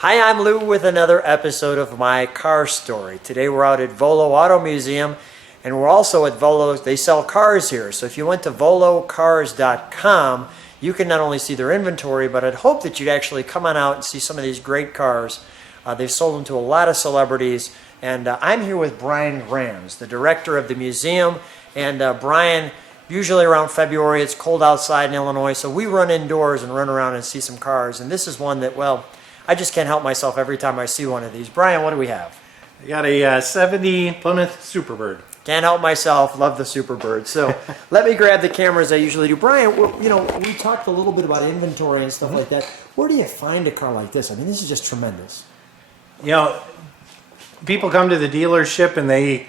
Hi, I'm Lou with another episode of My Car Story. Today we're out at Volo Auto Museum, and we're also at Volo. They sell cars here, so if you went to volocars.com, you can not only see their inventory, but I'd hope that you'd actually come on out and see some of these great cars. They've sold them to a lot of celebrities, and I'm here with Brian Rams, the director of the museum. And Brian, usually around February, it's cold outside in Illinois, so we run indoors and run around and see some cars, and this is one that, well, I just can't help myself every time I see one of these. Brian, what do we have? I got a 70 Plymouth Superbird. Can't help myself. Love the Superbird. So let me grab the camera as I usually do. Brian, we talked a little bit about inventory and stuff like that. Where do you find a car like this? I mean, this is just tremendous. You know, people come to the dealership and they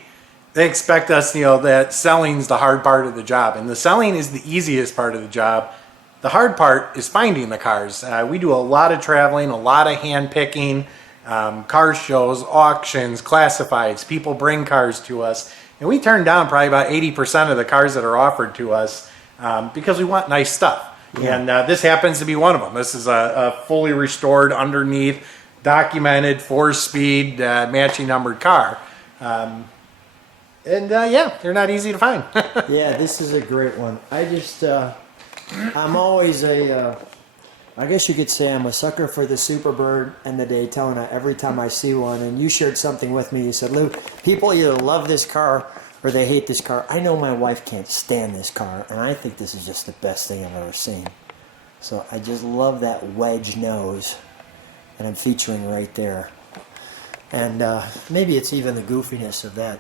expect us, that selling's the hard part of the job. And the selling is the easiest part of the job. The hard part is finding the cars. We do a lot of traveling, a lot of hand picking, car shows, auctions, classifieds. People bring cars to us, and we turn down probably about 80% of the cars that are offered to us because we want nice stuff. Yeah. And this happens to be one of them. This is a fully restored, underneath, documented, 4-speed, matching numbered car. Yeah, they're not easy to find. Yeah, this is a great one. I'm always I guess you could say I'm a sucker for the Superbird and the Daytona every time I see one. And you shared something with me. You said, Lou, people either love this car or they hate this car. I know my wife can't stand this car, and I think this is just the best thing I've ever seen. So I just love that wedge nose that I'm featuring right there. And maybe it's even the goofiness of that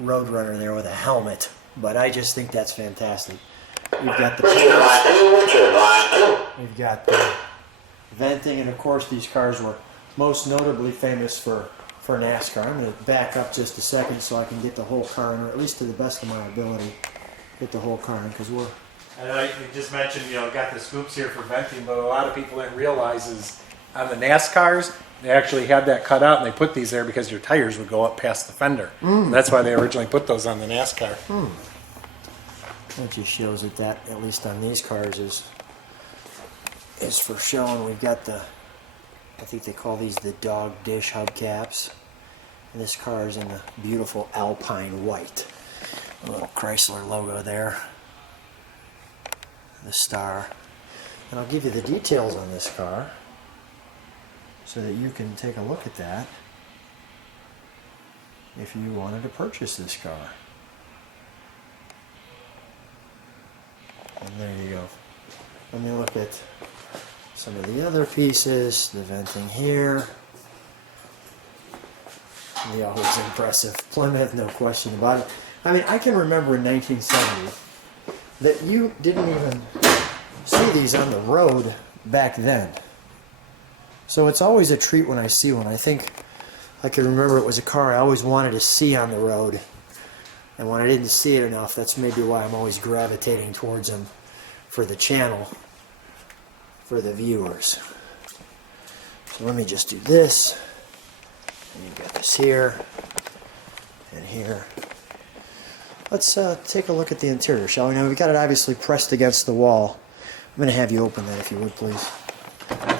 Road Runner there with a helmet. But I just think that's fantastic. We've got the venting, and of course these cars were most notably famous for NASCAR. I'm going to back up just a second so I can get the whole car in, or at least to the best of my ability, get the whole car in, because we're... I know you just mentioned, got the scoops here for venting, but a lot of people didn't realize is on the NASCARs, they actually had that cut out and they put these there because your tires would go up past the fender. That's why they originally put those on the NASCAR. That just shows that, at least on these cars, is for showing. We've got I think they call these the dog dish hubcaps. And this car is in a beautiful Alpine White. A little Chrysler logo there. The star. And I'll give you the details on this car so that you can take a look at that if you wanted to purchase this car. And there you go. Let me look at some of the other pieces. The venting here. The always impressive Plymouth, no question about it. I mean, I can remember in 1970 that you didn't even see these on the road back then. So it's always a treat when I see one. I think I can remember it was a car I always wanted to see on the road. And when I didn't see it enough, that's maybe why I'm always gravitating towards them for the channel, for the viewers. So let me just do this. And you've got this here and here. Let's take a look at the interior, shall we? Now, we've got it obviously pressed against the wall. I'm going to have you open that if you would, please.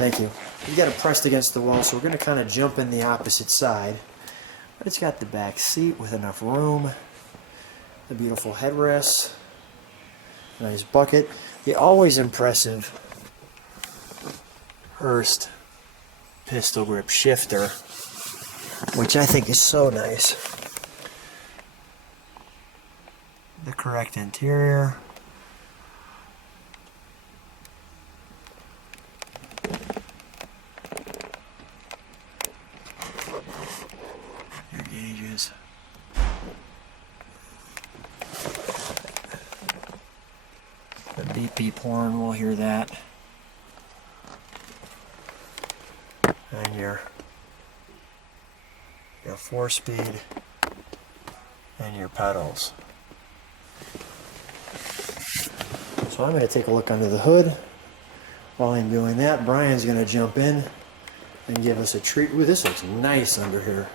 Thank you. You've got it pressed against the wall, so we're going to kind of jump in the opposite side. But it's got the back seat with enough room. The beautiful headrests, nice bucket, the always impressive Hurst pistol grip shifter, which I think is so nice. The correct interior. Your gauges. The beep beep horn, we'll hear that. And your 4-speed and your pedals. So I'm going to take a look under the hood. While I'm doing that, Brian's going to jump in and give us a treat. Ooh, this looks nice under here.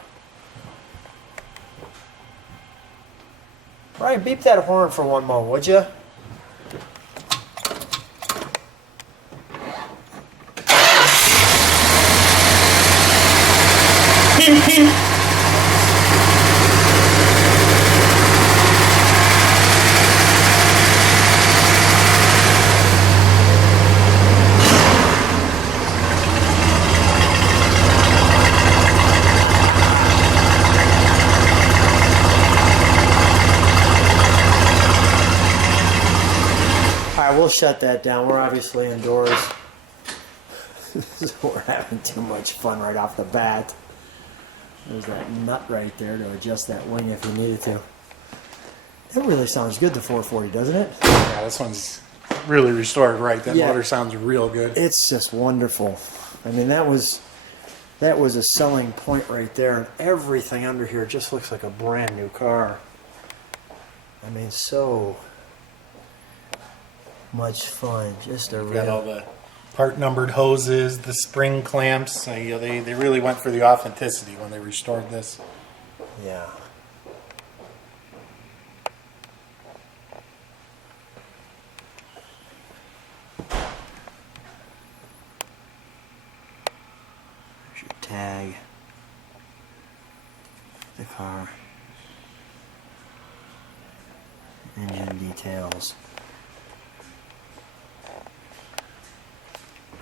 Brian, beep that horn for one moment, would you? Alright, we'll shut that down. We're obviously indoors. So we're having too much fun right off the bat. There's that nut right there to adjust that wing if you needed to. That really sounds good, the 440, doesn't it? Yeah, this one's really restored right. That Yeah. motor sounds real good. It's just wonderful. I mean, that was a selling point right there. And everything under here just looks like a brand new car. I mean, so much fun. Just a Got all real... the part numbered hoses, the spring clamps. You know, they really went for the authenticity when they restored this. Yeah. There's your tag. The car. Engine details.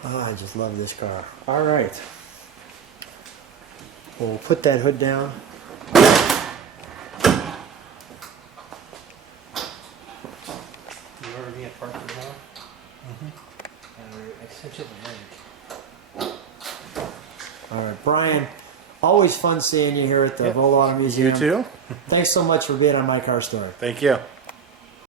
Oh, I just love this car. All right. Well, we'll put that hood down. You already at Parker now? I sent you the link. All right, Brian. Always fun seeing you here at the Volo Auto Museum. You too? Thanks so much for being on My Car Story. Thank you.